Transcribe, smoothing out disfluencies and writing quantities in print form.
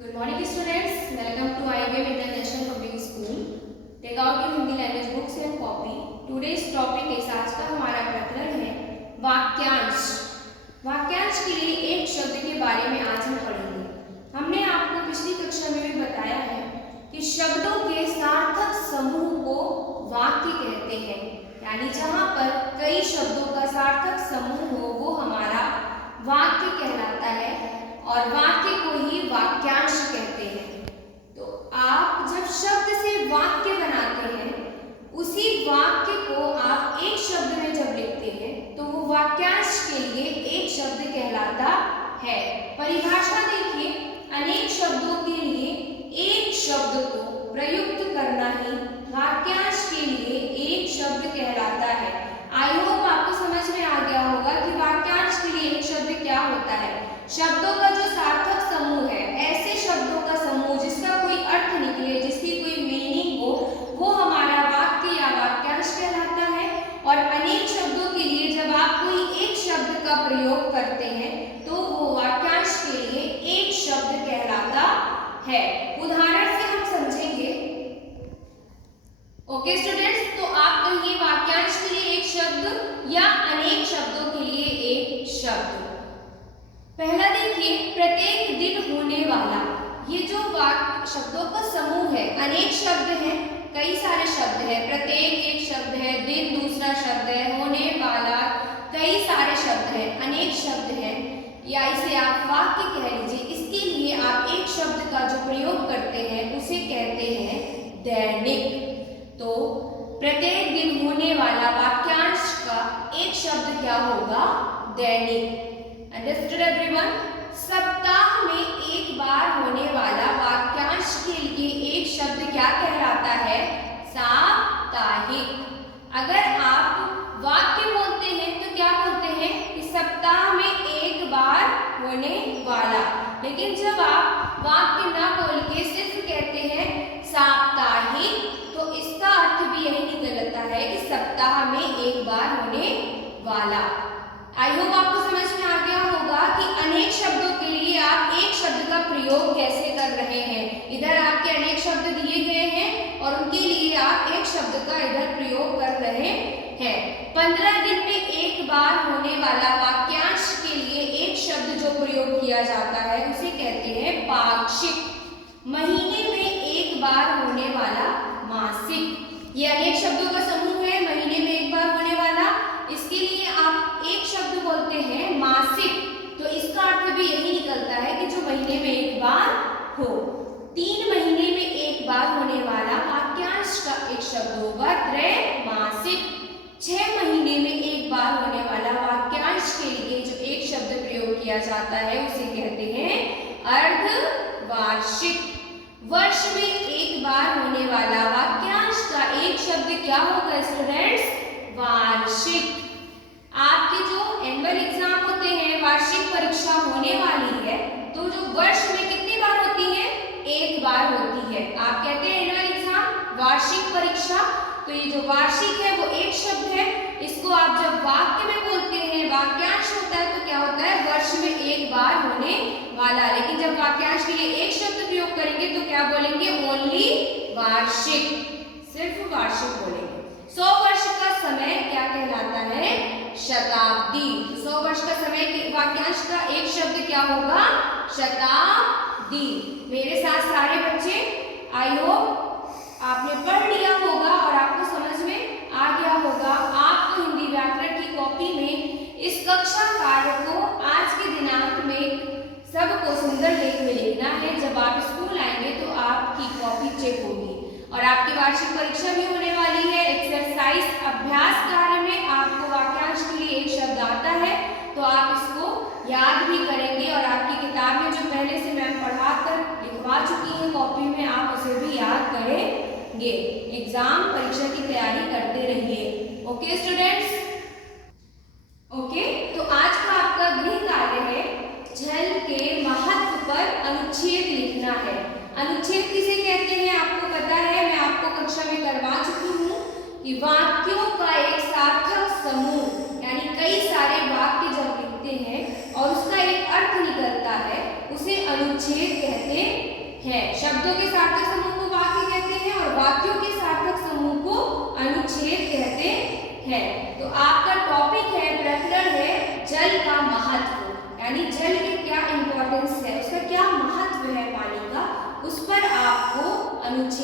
Good morning students. Welcome to IWM International Public School. Take out your Hindi language books and copy. Today's topic is आज का हमारा प्रकरण है वाक्यांश। वाक्यांश के लिए एक शब्द के बारे में आज हम पढ़ेंगे। हमने आपको पिछली कक्षा में भी बताया है कि शब्दों के सार्थक समूह को वाक्य कहते हैं, यानी जहाँ पर कई शब्दों का सार्थक समूह हो वो हमारा वाक्य कहलाता है और वाक्य को ही वाक्यांश कहते हैं। तो आप जब शब्द से वाक्य बनाते हैं, उसी वाक्य को आप एक शब्द में जब लिखते हैं तो वो वाक्यांश के लिए एक शब्द कहलाता है। परिभाषा देखिए, अनेक शब्दों के लिए एक शब्द को प्रयुक्त करना ही वाक्यांश के लिए एक शब्द कहलाता है। आई होप आपको समझ में आ गया होगा कि वाक्यांश के लिए एक शब्द क्या होता है। शब्दों का जो सार्थक समूह है, ऐसे शब्दों का समूह जिसका कोई अर्थ निकले, जिसकी कोई मीनिंग हो, वो हमारा वाक्य या वाक्यांश कहलाता है। और अनेक शब्दों के लिए जब आप कोई एक शब्द का प्रयोग करते हैं तो वो वाक्यांश के लिए एक शब्द कहलाता है। उदाहरण से हम समझेंगे। ओके स्टूडेंट्स, तो आप कहिए वाक्यांश के लिए एक शब्द या अनेक शब्दों के लिए एक शब्द। पहला देखिए, प्रत्येक दिन होने वाला। ये जो वाक्य शब्दों का समूह है, अनेक शब्द हैं, कई सारे शब्द हैं। प्रत्येक एक शब्द है, दिन दूसरा शब्द है, होने वाला कई सारे शब्द हैं, अनेक शब्द हैं, या इसे आप वाक्य कह लीजिए। इसके लिए आप एक शब्द का जो प्रयोग करते हैं उसे कहते हैं दैनिक। तो प्रत्येक दिन होने वाला वाक्यांश का एक शब्द क्या होगा? दैनिक। Understood everyone? सप्ताह में एक बार होने वाला वाक्यांश के लिए एक शब्द क्या कहलाता है? साप्ताहिक। अगर आप वाक्य बोलते हैं तो क्या बोलते हैं कि सप्ताह में एक बार होने वाला। लेकिन जब आप वाक्य ना बोल के सिर्फ कहते हैं साप्ताहिक, तो इसका अर्थ भी यही निकलता है कि सप्ताह में एक बार होने वाला। आई होप आपको समझ में आ गया होगा कि अनेक शब्दों के लिए आप एक शब्द का प्रयोग कैसे कर रहे हैं। इधर आपके अनेक शब्द दिए गए हैं और उनके लिए आप एक शब्द का इधर प्रयोग कर रहे हैं। 15 दिन में एक बार होने वाला वाक्यांश के लिए एक शब्द जो प्रयोग किया जाता है उसे कहते हैं पाक्षिक। महीने में एक बार होने वाला मासिक। ये अनेक शब्दों का समूह है, महीने में एक बार होने वाला। इसके लिए आप एक शब्द बोलते हैं मासिक, तो इसका अर्थ भी यही निकलता है कि जो महीने में एक बार हो। 3 महीने में एक बार होने वाला वाक्यांश का एक शब्द होगा त्रैमासिक। 6 महीने में एक बार होने वाला वाक्यांश के लिए जो एक शब्द प्रयोग किया जाता है उसे कहते हैं अर्धवार्षिक। वर्ष में एक बार होने वाला वाक्यांश का एक शब्द क्या होगा स्टूडेंट्स? वार्षिक। आपके जो एनुअल एग्जाम होते हैं, वार्षिक परीक्षा होने वाली है, तो जो वर्ष में कितनी बार होती है? एक बार होती है। आप कहते हैं एनुअल एग्जाम, वार्षिक परीक्षा, तो ये जो वार्षिक है वो एक शब्द है। इसको आप जब वाक्य में बोलते हैं, वाक्यांश होता है, तो क्या होता है? वर्ष में एक बार होने वाला। लेकिन जब वाक्यांश के लिए एक शब्द प्रयोग करेंगे तो क्या बोलेंगे? ओनली वार्षिक, सिर्फ वार्षिक बोलेंगे। 100 वर्ष का समय क्या कहलाता है? शताब्दी। 100 वर्ष का समय के वाक्यांश का एक शब्द क्या होगा? शताब्दी। मेरे साथ सारे बच्चे, आई होप आपने पढ़ लिया होगा और आपको समझ में आ गया होगा। आपको हिंदी व्याकरण की कॉपी में इस कक्षा कार्य को आज के दिनांक में सबको सुंदर लेख में लिखना है। जब आप स्कूल आएंगे तो आपकी कॉपी चेक होगी और आपकी वार्षिक परीक्षा भी होने वाली है। एक्सरसाइज अभ्यास कार्य में आपको वाक्यांश के लिए एक शब्द आता है, तो आप इसको याद भी करेंगे और आपकी किताब में जो पहले से मैम पढ़ाकर लिखवा चुकी है कॉपी में, आप उसे भी याद करेंगे। एग्जाम परीक्षा की तैयारी करते रहिए। Okay students? ओके, तो आज का आपका गृह कार्य है जल के महत्व पर अनुच्छेद लिखना है। अनुच्छेद किसे कहते हैं आपको पता है, मैं आपको कक्षा में करवा चुकी हूँ कि वाक्यों का एक सार्थक समूह, यानी कई सारे वाक्य जब लिखते हैं और उसका एक अर्थ निकलता है, उसे अनुच्छेद कहते है। शब्दों के सार्थक समूह को वाक्य कहते हैं और वाक्यों के सार्थक समूह को अनुच्छेद कहते हैं। तो आपका टॉपिक है, प्रकरण है जल का महत्व, यानी जल की क्या इंपॉर्टेंस है, उसका क्या महत्व है पानी का, उस पर आपको अनुच्छेद